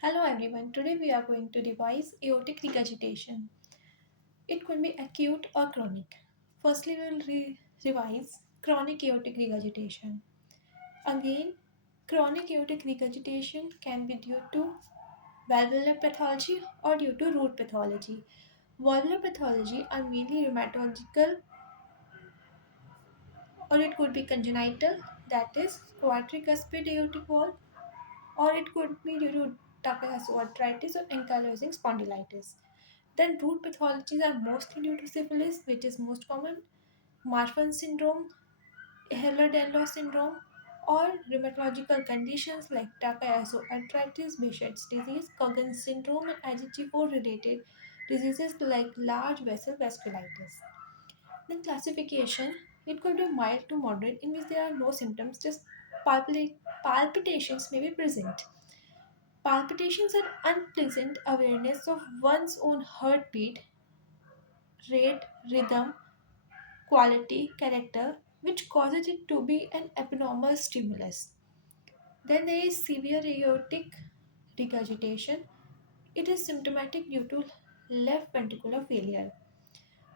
Hello everyone, today we are going to revise aortic regurgitation. It could be acute or chronic. Firstly, we will revise chronic aortic regurgitation. Again, chronic aortic regurgitation can be due to valvular pathology or due to root pathology. Valvular pathology are mainly rheumatological or it could be congenital, that is quadricuspid aortic valve, or it could be due to Takayasu arthritis or ankylosing spondylitis. Then root pathologies are mostly due to syphilis, which is most common, Marfan syndrome, Ehlers-Danlos syndrome, or rheumatological conditions like Takayasu arthritis, Behçet's disease, Coggins syndrome, and IgG4 related diseases like large vessel vasculitis. Then classification, it could be mild to moderate in which there are no symptoms, just palpitations may be present. Palpitations are unpleasant awareness of one's own heartbeat, rate, rhythm, quality, character, which causes it to be an abnormal stimulus. Then there is severe aortic regurgitation. It is symptomatic due to left ventricular failure.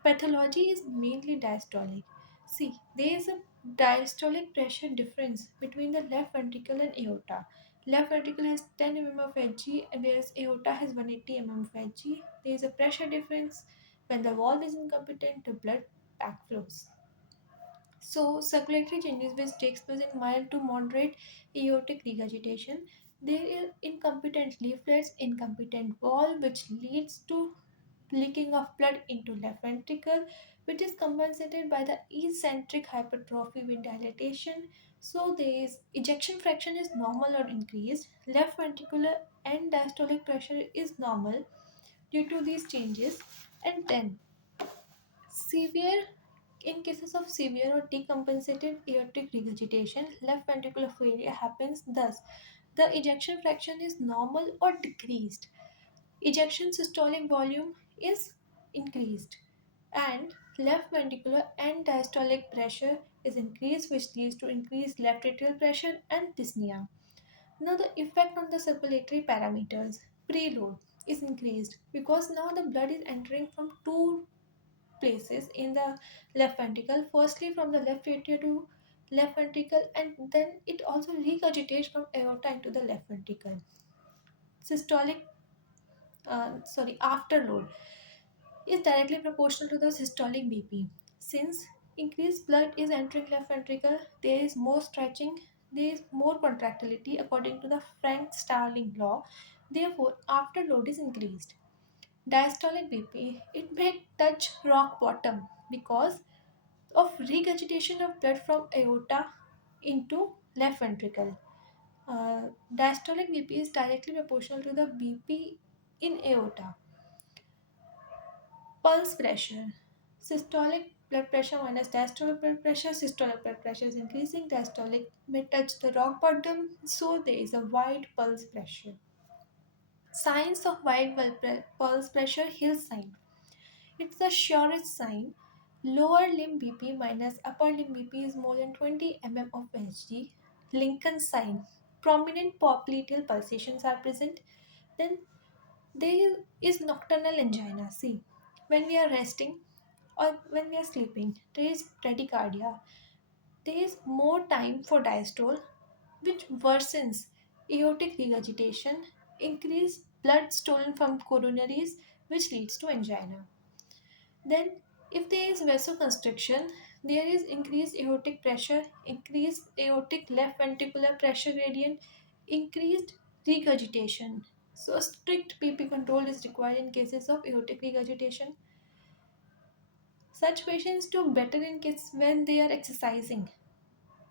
Pathology is mainly diastolic. See, there is a diastolic pressure difference between the left ventricle and aorta. Left ventricle has 10 mm of Hg, whereas aorta has 180 mm of Hg. There is a pressure difference. When the valve is incompetent, the blood backflows. So, circulatory changes which takes place in mild to moderate aortic regurgitation. There are incompetent leaflets, incompetent valve, which leads to leaking of blood into left ventricle, which is compensated by the eccentric hypertrophy with dilatation. So, there is ejection fraction is normal or increased. Left ventricular and diastolic pressure is normal due to these changes, and then severe in cases of severe or decompensated aortic regurgitation, left ventricular failure happens thus. The ejection fraction is normal or decreased. Ejection systolic volume is increased. And left ventricular and diastolic pressure is increased, which leads to increased left atrial pressure and dyspnea. Now, the effect on the circulatory parameters, preload, is increased because now the blood is entering from two places in the left ventricle, firstly from the left atria to left ventricle, and then it also regurgitates from aorta into the left ventricle. Systolic afterload is directly proportional to the systolic bp. Since increased blood is entering left ventricle, there is more stretching, there is more contractility according to the Frank Starling law. Therefore afterload is increased. Diastolic bp, it may touch rock bottom because of regurgitation of blood from aorta into left ventricle. Diastolic BP is directly proportional to the BP in aorta. Pulse pressure. Systolic blood pressure minus diastolic blood pressure. Systolic blood pressure is increasing. Diastolic may touch the rock bottom, so there is a wide pulse pressure. Signs of wide pulse pressure, Hill sign. It's the surest sign. Lower limb BP minus upper limb BP is more than 20 mm of Hg. Lincoln sign. Prominent popliteal pulsations are present. Then there is nocturnal angina. See, when we are resting or when we are sleeping, there is bradycardia. There is more time for diastole, which worsens aortic regurgitation, increased blood stolen from coronaries, which leads to angina. Then, if there is vasoconstriction, there is increased aortic pressure, increased aortic left ventricular pressure gradient, increased regurgitation. So, strict PP control is required in cases of aortic regurgitation. Such patients do better in case when they are exercising,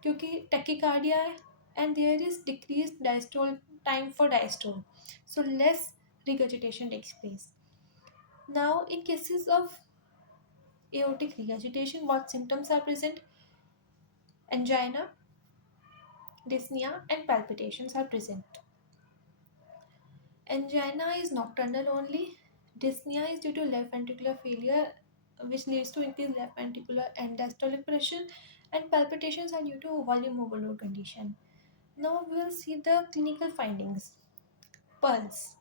क्योंकि tachycardia and there is decreased diastole time for diastole, so less regurgitation takes place. Now, in cases of aortic regurgitation, what symptoms are present? Angina, dyspnea, and palpitations are present. Angina is nocturnal only. Dyspnea is due to left ventricular failure, which leads to increased left ventricular and diastolic pressure, and palpitations are due to volume overload condition. Now we will see the clinical findings. Pulse.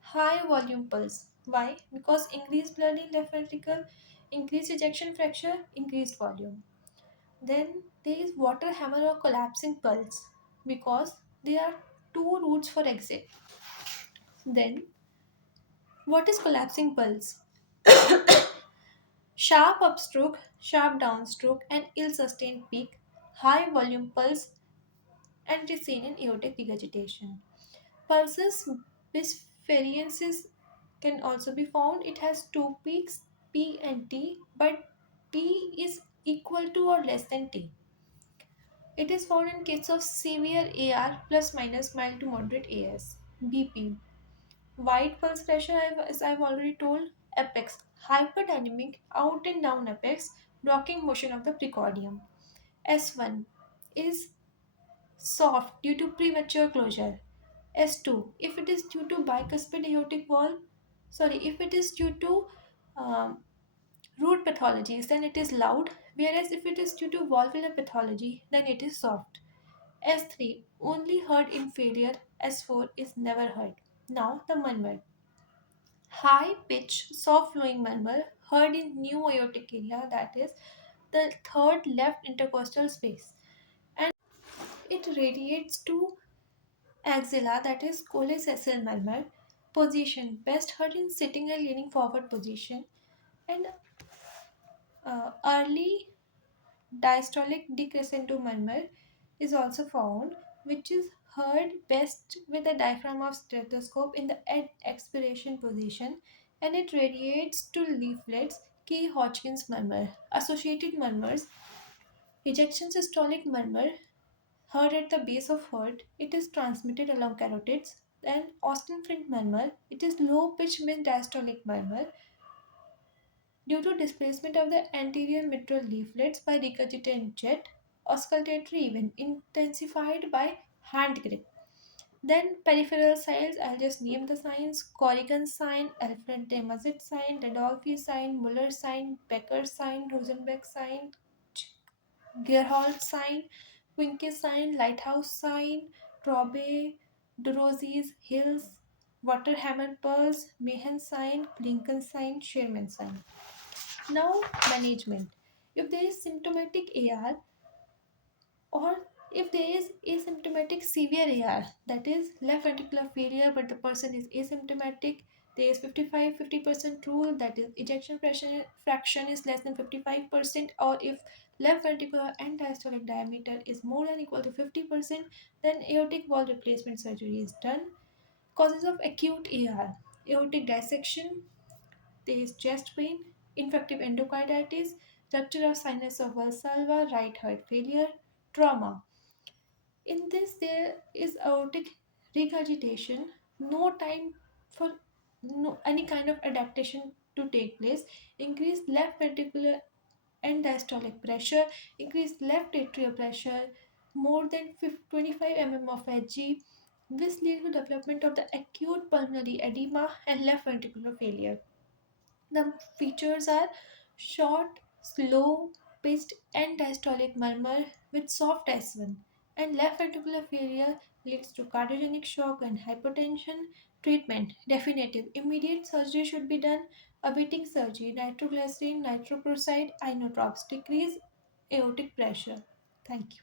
High volume pulse. Why? Because increased blood in left ventricle, increased ejection fraction, increased volume. Then there is water hammer or collapsing pulse because there are two routes for exit. Then what is collapsing pulse? Sharp upstroke, sharp downstroke, and ill-sustained peak, high volume pulse, and is seen in aortic regurgitation. Pulses with variances can also be found. It has two peaks, P and T, but P is equal to or less than T. It is found in cases of severe AR plus minus mild to moderate AS. BP. Wide pulse pressure, as I've already told. Apex. Hyperdynamic out and down apex, rocking motion of the precordium. S1 is soft due to premature closure. S2, if it is due to bicuspid aortic valve, if it is due to um, root pathologies, then it is loud, whereas if it is due to valvular pathology, then it is soft. S3, only heard in failure. S4 is never heard. Now the murmur. High pitch, soft flowing murmur heard in new aortic area, that is the third left intercostal space. And it radiates to axilla, that is cholecystral murmur. Position best heard in sitting or leaning forward position. And early diastolic decrescendo murmur is also found, which is heard best with the diaphragm of stethoscope in the expiration position, and it radiates to leaflets. Key Hodgkin's murmur. Associated murmurs. Ejection systolic murmur heard at the base of heart. It is transmitted along carotids. Then Austin Flint murmur. It is low pitch mid diastolic murmur due to displacement of the anterior mitral leaflets by regurgitant jet, auscultatory event intensified by hand grip. Then peripheral signs, I'll just name the signs: Corrigan sign, Alfred-Demazet sign, Randolphi sign, Muller sign, Becker sign, Rosenbeck sign, Gerhardt sign, Quincke sign, Lighthouse sign, Traube, Dorozes, Hills, Waterhammer pulse, Mahan sign, Lincoln sign, Sherman sign. Now, management. If there is symptomatic AR, or if there is asymptomatic severe AR, that is left ventricular failure but the person is asymptomatic, there is 55-50% rule, that is ejection fraction is less than 55%, or if left ventricular and diastolic diameter is more than equal to 50%, then aortic valve replacement surgery is done. Causes of acute AR: aortic dissection, there is chest pain, infective endocarditis, rupture of sinus of Valsalva, right heart failure, trauma. In this, there is aortic regurgitation, no time for any kind of adaptation to take place, increased left ventricular and diastolic pressure, increased left atrial pressure, more than 25 mm of Hg. This leads to development of the acute pulmonary edema and left ventricular failure. The features are short, slow, pitched, and diastolic murmur with soft S1, and left ventricular failure leads to cardiogenic shock and hypotension. Treatment: definitive. Immediate surgery should be done. Awaiting surgery: nitroglycerin, nitroprusside, inotropes. Decrease aortic pressure. Thank you.